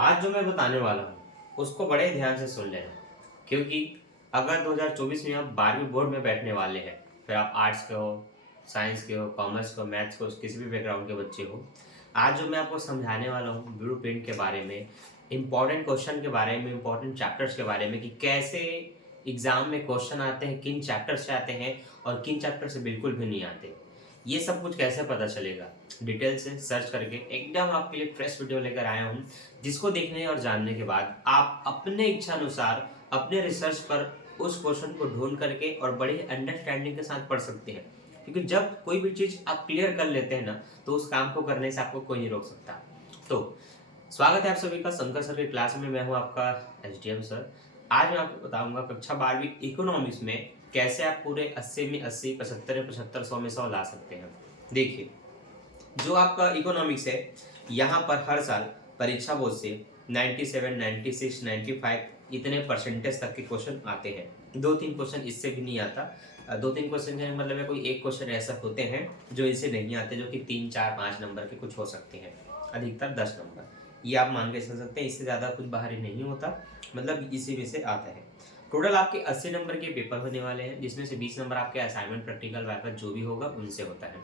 आज जो मैं बताने वाला हूँ उसको बड़े ध्यान से सुन लेना, क्योंकि अगर 2024 में आप 12वीं बोर्ड में बैठने वाले हैं, फिर आप आर्ट्स के हो, साइंस के हो, कॉमर्स के हो, मैथ्स के हो, किसी भी बैकग्राउंड के बच्चे हो, आज जो मैं आपको समझाने वाला हूँ ब्लू प्रिंट के बारे में, इंपॉर्टेंट क्वेश्चन के बारे में, इंपॉर्टेंट चैप्टर्स के बारे में कि कैसे एग्जाम में क्वेश्चन आते हैं, किन चैप्टर से आते हैं और किन चैप्टर से बिल्कुल भी नहीं आते, ये सब कुछ कैसे पता चलेगा। डिटेल से सर्च करके एकदम आपके लिए फ्रेश वीडियो लेकर आया हूँ, जिसको देखने और जानने के बाद आप अपने इच्छा अनुसार अपने रिसर्च पर उस क्वेश्चन को ढूंढ करके और बड़ी अंडरस्टैंडिंग के साथ पढ़ सकते हैं। क्योंकि जब कोई भी चीज़ आप क्लियर कर लेते हैं ना, तो उस काम को करने से आपको कोई नहीं रोक सकता। तो स्वागत है आप सभी का शंकर सर की क्लास में। मैं हूं आपका एसडीएम सर। आज मैं आपको बताऊंगा कक्षा 12वीं इकोनॉमिक्स में कैसे आप पूरे 80 में 80, 75 में 75, 100 में 100 ला सकते हैं। देखिए, जो आपका इकोनॉमिक्स है, यहाँ पर हर साल परीक्षा बोर्ड से 97, 96, 95 इतने परसेंटेज तक के क्वेश्चन आते हैं। 2-3 क्वेश्चन इससे भी नहीं आता। 2-3 क्वेश्चन का मतलब है कोई एक क्वेश्चन ऐसा होते हैं जो इनसे नहीं आते, जो कि 3, 4, 5 नंबर के कुछ हो सकते हैं, अधिकतर 10 नंबर। ये आप मान के चल सकते हैं, इससे ज़्यादा कुछ बाहरी नहीं होता, मतलब इसी में से आता है। टोटल आपके 80 नंबर के पेपर होने वाले हैं, जिसमें से 20 नंबर आपके असाइनमेंट, प्रैक्टिकल, वाइवा जो भी होगा उनसे होता है।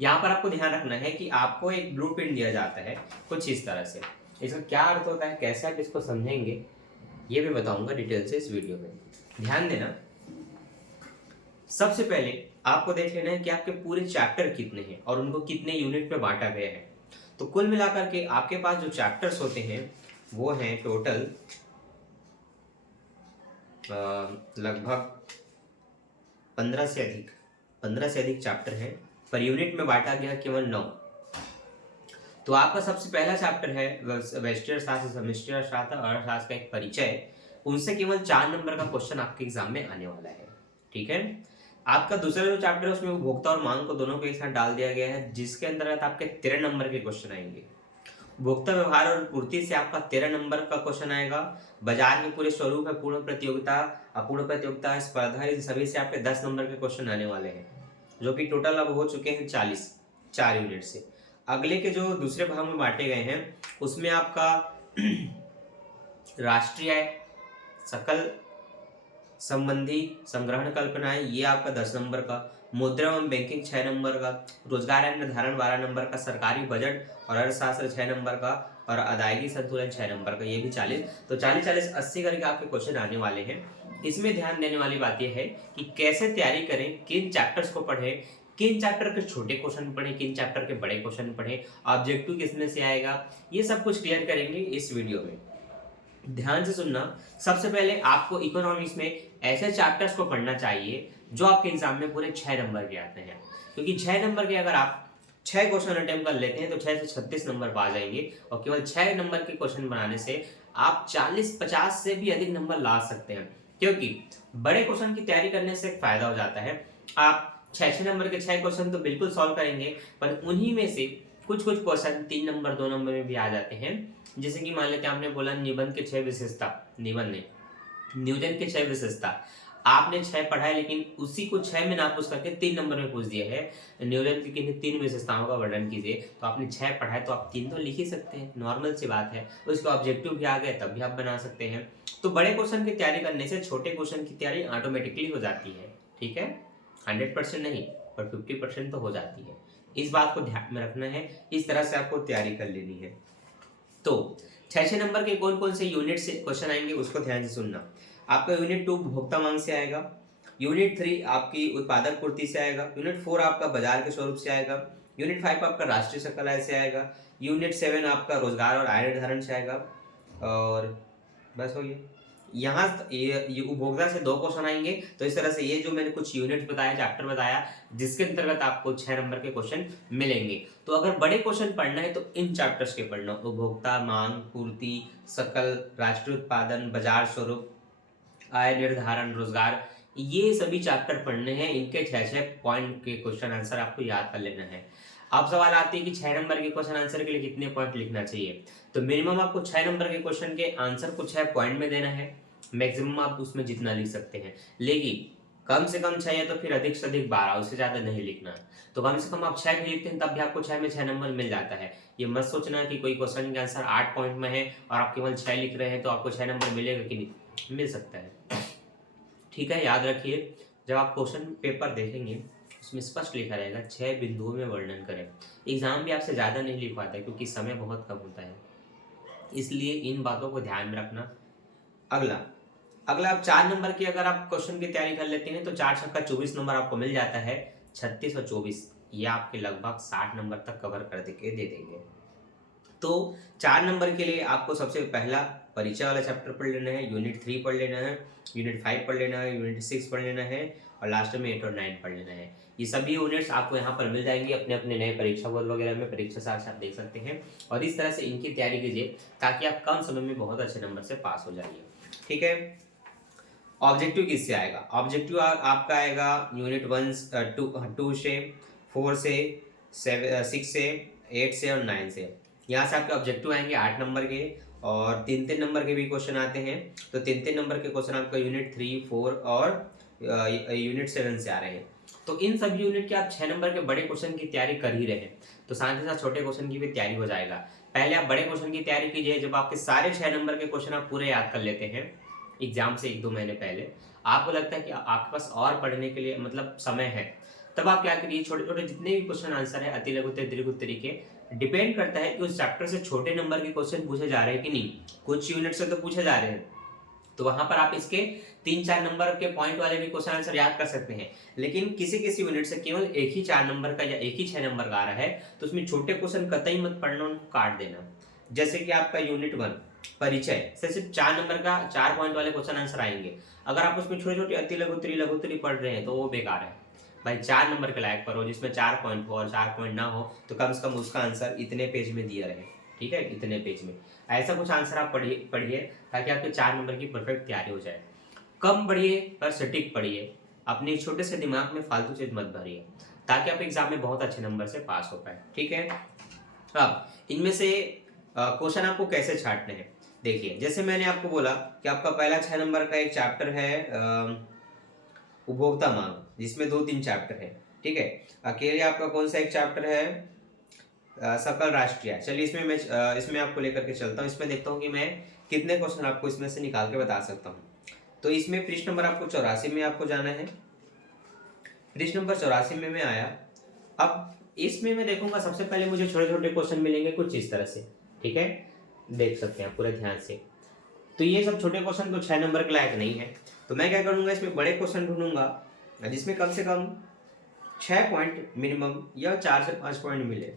यहाँ पर आपको ध्यान रखना है कि आपको एक ब्लूप्रिंट दिया जाता है कुछ इस तरह से। इसका क्या अर्थ होता है, कैसे आप इसको समझेंगे, ये मैं बताऊंगा डिटेल से इस वीडियो में। ध्यान देना। सबसे पहले आपको देख लेना है कि आपके पूरे चैप्टर कितने हैं और उनको कितने यूनिट में बांटा गया है। तो कुल मिलाकर के आपके पास जो चैप्टर्स होते हैं वो हैं टोटल लगभग 15 से अधिक चैप्टर हैं। पर यूनिट में बांटा गया केवल 9। तो आपका सबसे पहला चैप्टर है वेस्टर्न शास्त्र, सेमेस्टर शास्त्र, अर्थशास्त्र का एक परिचय। उनसे केवल 4 नंबर का क्वेश्चन आपके एग्जाम में आने वाला है। ठीक है। आपका दूसरा जो चैप्टर है उसमें उपभोक्ता और मांग को दोनों को एक साथ डाल दिया गया है, जिसके अंतर्गत आपके 13 नंबर के क्वेश्चन आएंगे। उपभोक्ता व्यवहार और पूर्ति से आपका 13 नंबर का क्वेश्चन आएगा। बाजार के पूरे स्वरूप है, पूर्ण प्रतियोगिता, अपूर्ण प्रतियोगिता, स्पर्धा, इन सभी से आपके 10 नंबर के क्वेश्चन आने वाले हैं, जो कि टोटल अब हो चुके हैं 40, 4 यूनिट से। अगले के जो दूसरे भाग में बांटे गए हैं उसमें आपका राष्ट्रीय आय, सकल संबंधी संग्रहण कल्पनाएं, ये आपका 10 नंबर का, मुद्रा एवं बैंकिंग 6 नंबर का, रोजगार एवं निर्धारण 12 नंबर का, सरकारी बजट और अर्थशास्त्र 6 नंबर का, और अदायगी संतुलन 6 नंबर का, ये भी 40। तो 40, 40, 80 करके आपके क्वेश्चन आने वाले हैं। इसमें ध्यान देने वाली बात यह है कि कैसे तैयारी करें, किन चैप्टर्स को पढ़ें, किन चैप्टर के छोटे क्वेश्चन पढ़ें, किन चैप्टर के बड़े क्वेश्चन पढ़ें, ऑब्जेक्टिव किसमें से आएगा, ये सब कुछ क्लियर करेंगे इस वीडियो में। ध्यान से सुनना। सबसे पहले आपको इकोनॉमिक्स में ऐसे चैप्टर्स को पढ़ना चाहिए जो आपके एग्जाम में पूरे 6 नंबर के आते हैं, क्योंकि 6 नंबर के अगर आप 6 क्वेश्चन अटेम्प्ट कर लेते हैं तो 6 से 36 नंबर पा जाएंगे, और केवल 6 नंबर के क्वेश्चन बनाने से आप 40-50 से भी अधिक नंबर ला सकते हैं। क्योंकि बड़े क्वेश्चन की तैयारी करने से एक फायदा हो जाता है, आप 6 नंबर के 6 क्वेश्चन तो बिल्कुल सॉल्व करेंगे, पर उन्हीं में से कुछ क्वेश्चन 3 नंबर, 2 नंबर में भी आ जाते हैं। जैसे कि मान लेते हैं आपने बोला निबंध के 6 विशेषता, निबंध ने न्यूटन के 6 विशेषता, आपने 6 पढ़ा है, लेकिन उसी को 6 में ना पूछ करके 3 नंबर में पूछ दिया है, न्यूटन की किन्हीं 3 विशेषताओं का वर्णन कीजिए। तो आपने 6 पढ़ा है तो आप 3 तो लिख ही सकते हैं, नॉर्मल सी बात है। उसके ऑब्जेक्टिव भी आ गए तब भी आप बना सकते हैं। तो बड़े क्वेश्चन की तैयारी करने से छोटे क्वेश्चन की तैयारी ऑटोमेटिकली हो जाती है। ठीक है, 100% नहीं पर 50% तो हो जाती है। इस बात को ध्यान में रखना है, इस तरह से आपको तैयारी कर लेनी है। तो 6 नंबर के कौन कौन से यूनिट से क्वेश्चन आएंगे उसको ध्यान से सुनना। आपका यूनिट 2 उपभोक्ता मांग से आएगा, यूनिट 3 आपकी उत्पादक पूर्ति से आएगा, यूनिट 4 आपका बाजार के स्वरूप से आएगा, यूनिट 5 आपका राष्ट्रीय सकल आय से आएगा, यूनिट 7 आपका रोजगार और आय निर्धारण से आएगा, और बस हो गया। यहाँ ये उपभोक्ता से 2 क्वेश्चन आएंगे। तो इस तरह से ये जो मैंने कुछ यूनिट बताया, चैप्टर बताया, जिसके अंतर्गत आपको 6 नंबर के क्वेश्चन मिलेंगे। तो अगर बड़े क्वेश्चन पढ़ना है तो इन चैप्टर्स के पढ़ना, उपभोक्ता, मांग, पूर्ति, सकल, राष्ट्रीय उत्पादन, बाजार स्वरूप, आय निर्धारण, रोजगार, ये सभी चैप्टर पढ़ने हैं। इनके 6 पॉइंट के क्वेश्चन आंसर आपको याद कर लेना है। अब सवाल आती है कि 6 नंबर के क्वेश्चन आंसर के लिए कितने पॉइंट लिखना चाहिए। तो मिनिमम आपको 6 नंबर के क्वेश्चन के आंसर को 6 पॉइंट में देना है, मैक्सिमम आप उसमें जितना लिख सकते हैं। लेकिन कम से कम 6 या तो फिर अधिक से अधिक 12, उससे ज़्यादा नहीं लिखना है। तो कम से कम आप 6 भी लिखते हैं तब भी आपको 6 में 6 नंबर मिल जाता है। ये मत सोचना कि कोई क्वेश्चन का आंसर 8 पॉइंट में है और आप केवल 6 लिख रहे हैं तो आपको 6 नंबर मिलेगा कि नहीं, मिल सकता है। ठीक है, याद रखिए जब आप क्वेश्चन पेपर देखेंगे उसमें स्पष्ट लिखा रहेगा 6 बिंदुओं में वर्णन करें। एग्जाम भी आपसे ज़्यादा नहीं लिखवाता है क्योंकि समय बहुत कम होता है, इसलिए इन बातों को ध्यान में रखना। अगला अगला आप 4 नंबर की अगर आप क्वेश्चन की तैयारी कर लेते हैं तो 4 छक्का 24 नंबर आपको मिल जाता है। 36 और 24 ये आपके लगभग 60 नंबर तक कवर कर के दे देंगे। तो 4 नंबर के लिए आपको सबसे पहला परिचय वाला चैप्टर पढ़ लेना है, यूनिट 3 पढ़ लेना है, यूनिट 5 पढ़ लेना है, यूनिट 6 पढ़ लेना है और लास्ट में 8 और 9 पढ़ लेना है। ये सभी यूनिट्स आपको यहाँ पर मिल जाएंगे अपने अपने नए परीक्षा बोर्ड वगैरह में, परीक्षा साथ आप देख सकते हैं और इस तरह से इनकी तैयारी कीजिए ताकि आप कम समय में बहुत अच्छे नंबर से पास हो जाइए। ठीक है, ऑब्जेक्टिव किससे आएगा? ऑब्जेक्टिव आपका आएगा यूनिट 1 2 से 4 से 6 से 8 से और 9 से। यहाँ से आपके ऑब्जेक्टिव आएंगे 8 नंबर के और 3-3 नंबर के भी क्वेश्चन आते हैं। तो 3-3 नंबर के क्वेश्चन आपका यूनिट 3, 4 और यूनिट 7 से आ रहे हैं। तो इन सभी यूनिट के आप 6 नंबर के बड़े क्वेश्चन की तैयारी कर ही रहे हैं तो साथ ही साथ छोटे क्वेश्चन की भी तैयारी हो जाएगा। पहले आप बड़े क्वेश्चन की तैयारी कीजिए। जब आपके सारे 6 नंबर के क्वेश्चन आप पूरे याद कर लेते हैं एग्जाम से 1-2 महीने पहले, आपको लगता है कि आपके पास और पढ़ने के लिए मतलब समय है, तब आप क्या करिए, छोटे छोटे जितने भी क्वेश्चन आंसर है अति लघु दीर्घ तरीके, डिपेंड करता है कि उस चैप्टर से छोटे नंबर के क्वेश्चन पूछे जा रहे हैं कि नहीं। कुछ यूनिट से तो पूछे जा रहे हैं तो वहां पर आप इसके 3-4 नंबर के पॉइंट वाले भी क्वेश्चन आंसर याद कर सकते हैं। लेकिन किसी किसी यूनिट से केवल एक ही 4 नंबर का या एक ही 6 नंबर का आ रहा है तो उसमें छोटे क्वेश्चन कतई मत पढ़ना, उनको काट देना। जैसे कि आपका यूनिट 1 परिचय से सिर्फ 4 नंबर का 4 पॉइंट वाले क्वेश्चन आंसर आएंगे। अगर आप उसमें छोटे छोटे अति लघुत्तरी पढ़ रहे हैं तो वो बेकार है। भाई 4 नंबर के लायक पढ़ो जिसमें 4 पॉइंट हो और 4 पॉइंट ना हो तो कम से कम उसका आंसर इतने पेज में दिया रहे। ठीक है, इतने पेज में ऐसा कुछ आंसर आप पढ़िए ताकि आपके 4 नंबर की परफेक्ट तैयारी हो जाए। कम पढ़िए पर सटीक पढ़िए, अपने छोटे से दिमाग में फालतू चीज मत भरिए ताकि आप एग्जाम में बहुत अच्छे नंबर से पास हो पाए। ठीक है, अब इनमें से क्वेश्चन आपको कैसे छांटने हैं देखिए। जैसे मैंने आपको बोला कि आपका पहला 6 नंबर का एक चैप्टर है उपभोक्ता मांग, जिसमें 2-3 चैप्टर है। ठीक है, अकेले आपका कौन सा एक चैप्टर है सकल राष्ट्रीय। चलिए इसमें आपको लेकर के चलता हूँ। इसमें देखता हूँ कि मैं कितने क्वेश्चन आपको इसमें से निकाल के बता सकता हूँ। तो इसमें पृष्ठ नंबर आपको 84 में आपको जाना है। पृष्ठ नंबर 84 में मैं आया। अब इसमें मैं देखूंगा सबसे पहले मुझे छोटे छोटे क्वेश्चन मिलेंगे कुछ इस तरह से। ठीक है, देख सकते हैं पूरे ध्यान से। तो ये सब छोटे क्वेश्चन तो 6 नंबर के लायक नहीं है तो मैं क्या करूंगा, इसमें बड़े क्वेश्चन ढूंढूंगा जिसमें कम से कम 6 पॉइंट मिनिमम या 4 से 5 पॉइंट मिले।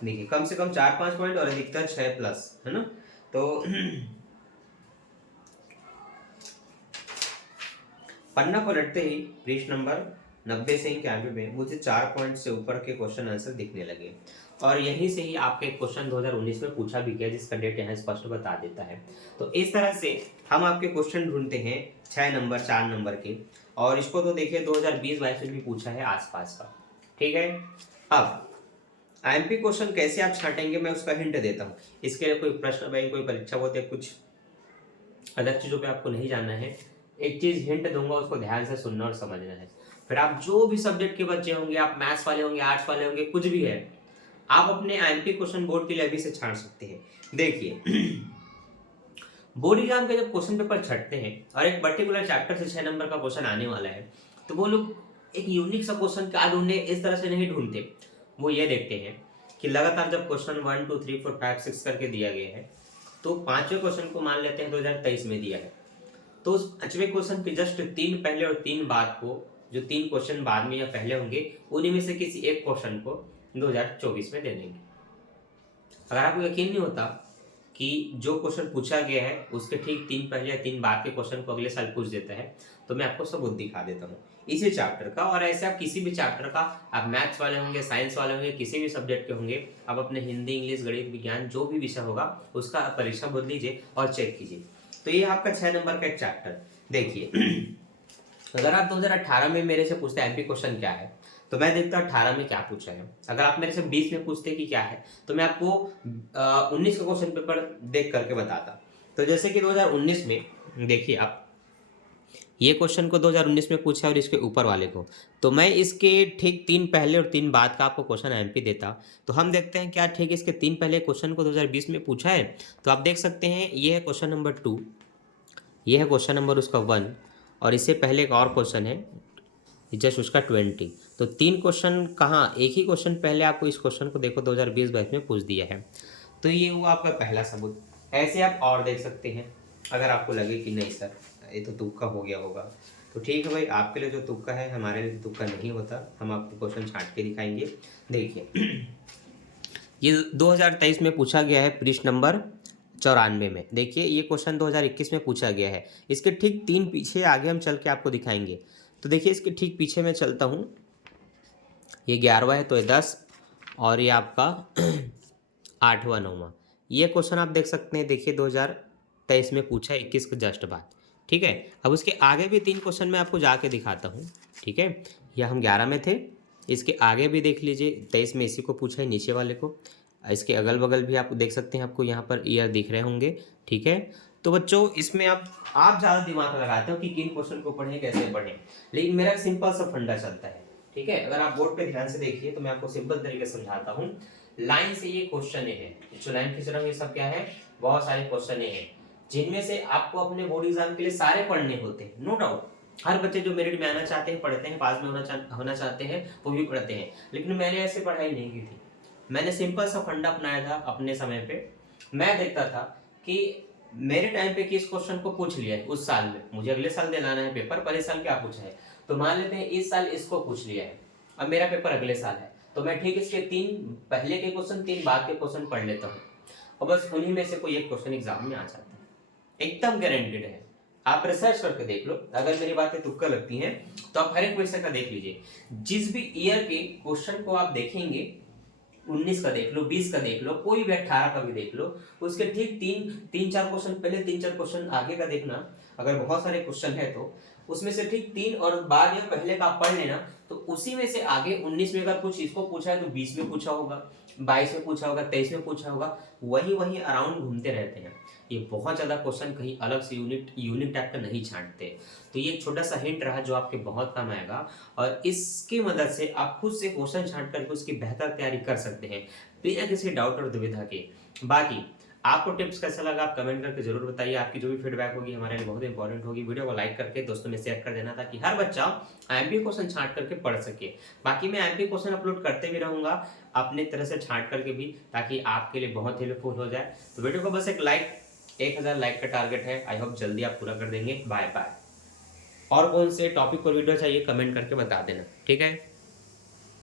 देखिए कम से कम 4-5 पॉइंट और अधिकतर 6 प्लस, है ना। तो पन्ना पलटते ही पृष्ठ नंबर 90 से 91 में मुझे 4 पॉइंट से ऊपर के क्वेश्चन आंसर दिखने लगे और यहीं से ही आपके क्वेश्चन 2019 में पूछा भी गया जिसका डेट यहाँ स्पष्ट बता देता है। तो इस तरह से हम आपके क्वेश्चन ढूंढते हैं 6 नंबर 4 नंबर के, और इसको तो देखिए 2020-22 में भी पूछा है आसपास का। ठीक है, अब आईएमपी क्वेश्चन कैसे आप छांटेंगे मैं उसका हिंट देता हूँ। इसके लिए कोई प्रश्न बैंक कोई परीक्षा होती है, कुछ अलग चीज़ों पे आपको नहीं जानना है। एक चीज़ हिंट दूंगा उसको ध्यान से सुनना और समझना है। फिर आप जो भी सब्जेक्ट के बच्चे होंगे, आप मैथ्स वाले होंगे, आर्ट्स वाले होंगे, कुछ भी है, आप अपने आईएमपी क्वेश्चन बोर्ड के लिए अभी से छांट सकते हैं। देखिए बोर्ड एग्जाम के जब क्वेश्चन पेपर छटते हैं और एक पर्टिकुलर चैप्टर से 6 नंबर का क्वेश्चन आने वाला है तो वो लोग एक यूनिक सा क्वेश्चन क्या ढूंढे इस तरह से नहीं ढूंढते। वो ये देखते हैं कि लगातार जब क्वेश्चन 1 2 3 4 5 6 करके दिया गया है तो 5वें क्वेश्चन को मान लेते हैं 2023 में दिया है तो उस 5वें क्वेश्चन के जस्ट 3 पहले और 3 बाद को, जो 3 क्वेश्चन बाद में या पहले होंगे उन्हीं में से किसी एक क्वेश्चन को 2024 में दे देंगे। अगर आपको यकीन नहीं होता कि जो क्वेश्चन पूछा गया है उसके ठीक 3 पहले या 3 बाद के क्वेश्चन को अगले साल पूछ देता है तो मैं आपको सबूत दिखा देता हूँ इसी चैप्टर का। और ऐसे आप किसी भी चैप्टर का, आप मैथ्स वाले होंगे, साइंस वाले होंगे, किसी भी सब्जेक्ट के होंगे, आप अपने हिंदी, इंग्लिश, गणित, विज्ञान जो भी विषय होगा उसका परीक्षा बोल लीजिए और चेक कीजिए। तो ये आपका 6 नंबर का एक चैप्टर। देखिए अगर आप 2018 में मेरे से पूछते एमपी क्वेश्चन क्या है तो मैं देखता 18 में क्या पूछा है। अगर आप मेरे से 20 में पूछते कि क्या है तो मैं आपको 19 का क्वेश्चन पेपर देख करके बताता। तो जैसे कि 2019 में देखिए आप ये क्वेश्चन को 2019 में पूछा है और इसके ऊपर वाले को। तो मैं इसके ठीक 3 पहले और 3 बाद का आपको क्वेश्चन एमपी देता। तो हम देखते हैं क्या ठीक इसके 3 पहले क्वेश्चन को 2020 में पूछा है। तो आप देख सकते हैं ये है क्वेश्चन नंबर 2, ये है क्वेश्चन नंबर उसका 1 और इससे पहले एक और क्वेश्चन है जस्ट उसका 20। तो 3 क्वेश्चन कहाँ, एक ही क्वेश्चन पहले आपको इस क्वेश्चन को देखो 2020-22 में पूछ दिया है। तो ये हुआ आपका पहला सबूत। ऐसे आप और देख सकते हैं अगर आपको लगे कि नहीं सर ये तो तुक्का हो गया होगा, तो ठीक है भाई, आपके लिए जो तुक्का है हमारे लिए तुक्का नहीं होता, हम आपको क्वेश्चन छांट के दिखाएंगे। देखिए ये 2023 में पूछा गया है पृष्ठ नंबर 94 में। देखिए ये क्वेश्चन 2021 में पूछा गया है, इसके ठीक 3 पीछे आगे हम चल के आपको दिखाएंगे। तो देखिए इसके ठीक पीछे मैं चलता हूँ, ये 11वां है तो ये 10 और ये आपका 8वां 9वां। ये क्वेश्चन आप देख सकते हैं, देखिए 2023 में पूछा है 21 के जस्ट बाद। ठीक है, अब उसके आगे भी 3 क्वेश्चन मैं आपको जाके दिखाता हूँ। ठीक है, यह हम 11 में थे, इसके आगे भी देख लीजिए 23 में इसी को पूछा है नीचे वाले को। इसके अगल बगल भी आप देख सकते हैं, आपको यहाँ पर ईयर दिख रहे होंगे। ठीक है, तो बच्चों इसमें आप ज़्यादा दिमाग लगाते हो कि किन क्वेश्चन को पढ़ें कैसे पढ़ें, लेकिन मेरा सिंपल सा फंडा चलता है। ठीक है, अगर आप बोर्ड पे ध्यान से देखिए तो मैं आपको सिंपल तरीके से समझाता हूँ। लाइन से ये क्वेश्चन है, जो लाइन खींच रहा हूँ ये सब क्या है, बहुत सारे क्वेश्चन है जिनमें से आपको अपने बोर्ड एग्जाम के लिए सारे पढ़ने होते हैं, नो डाउट। हर बच्चे जो मेरिट में आना चाहते हैं पढ़ते हैं, पास में होना चाहते हैं वो भी पढ़ते हैं, लेकिन मैंने ऐसे पढ़ाई नहीं की थी। मैंने सिंपल सा फंडा अपनाया था अपने समय पे। मैं देखता था कि मेरे टाइम पे किस क्वेश्चन को पूछ लिया है उस साल में, मुझे अगले साल दिलाना है पेपर, पर इस साल क्या पूछा है, तो मान लेते हैं इस साल इसको पूछ लिया है, अब मेरा पेपर अगले साल है, तो मैं ठीक इसके 3 पहले के क्वेश्चन 3 बाद के क्वेश्चन पढ़ लेता हूँ और बस उन्हीं में से कोई एक क्वेश्चन एग्जाम में आ जाता है, एकदम गारंटेड है। आप रिसर्च करके देख लो, अगर मेरी बातें तुक्का लगती हैं तो आप हर एक क्वेश्चन का देख लीजिए। जिस भी ईयर के क्वेश्चन को आप देखेंगे, 19 का देख लो, 20 का देख लो, कोई भी 18 का भी देख लो, उसके ठीक 3-4 क्वेश्चन पहले 3-4 क्वेश्चन आगे का देखना। अगर बहुत सारे क्वेश्चन है तो उसमें से ठीक 3 और बाद या पहले का आप पढ़ लेना, तो उसी में से आगे 19 में अगर कुछ इसको पूछा है तो 20 में पूछा होगा, 22 में पूछा होगा, 23 में पूछा होगा, वही अराउंड घूमते रहते हैं। ये बहुत ज़्यादा क्वेश्चन कहीं अलग से यूनिक टाइप का नहीं छांटते। तो ये छोटा सा हिंट रहा जो आपके बहुत काम आएगा, और इसकी मदद से आप खुद से क्वेश्चन छांट करके उसकी बेहतर तैयारी कर सकते हैं बिना किसी डाउट और दुविधा के। बाकी आपको टिप्स कैसा लगा आप कमेंट करके जरूर बताइए, आपकी जो भी फीडबैक होगी हमारे लिए बहुत इंपॉर्टेंट होगी। वीडियो को लाइक करके दोस्तों में शेयर कर देना ताकि हर बच्चा एमपी क्वेश्चन छांट करके पढ़ सके। बाकी मैं एमपी क्वेश्चन अपलोड करते भी रहूंगा अपने तरह से छांट करके भी, ताकि आपके लिए बहुत हेल्पफुल हो जाए। तो वीडियो को बस एक लाइक, 1000 लाइक का टारगेट है, आई होप जल्दी आप पूरा कर देंगे। Bye bye. और कौन से टॉपिक पर वीडियो चाहिए कमेंट करके बता देना, ठीक है।